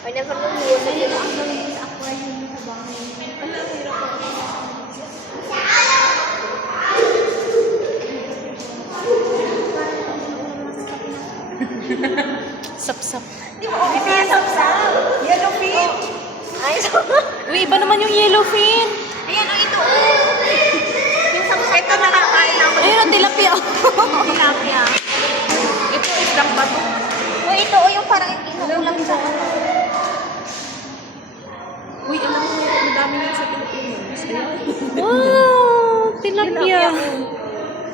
I never know who was the aquarium sa bahay. Sap-sap. Di ba? Ito yung sapsap. Yellow fin. Ay, so... Uy, iba naman yung yellowfin. Ayan, ito. Yung sapsap. Ito nakakain ako. Ayun, ang tilapia. Tilapia. Ito is bato. O, ito yung parang inuulam sa ano. Uy, alam mo, madami nga sa Pilipinas. Wow, tilapia.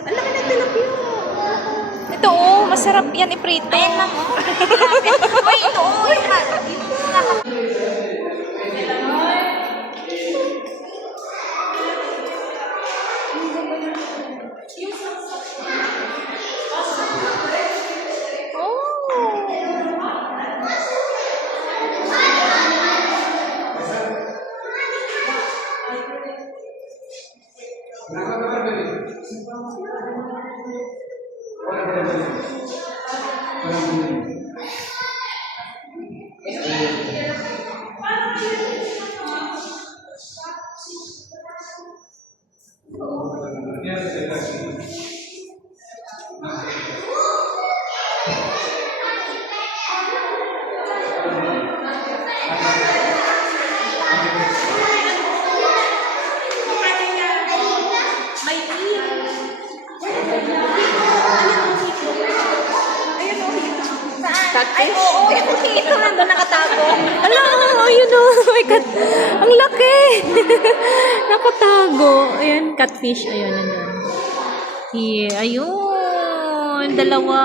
Ang laki ng tilapia. Ito oh, masarap yan iprito. Ayan lang, oh. Uy, ito, yung parang. Ay, oo. Ito nandun nakatago. Ala, ayun oh. My God. Ang laki. Nakatago. Ayan, catfish. Ayun, nandun. Here, ayun. Dalawa.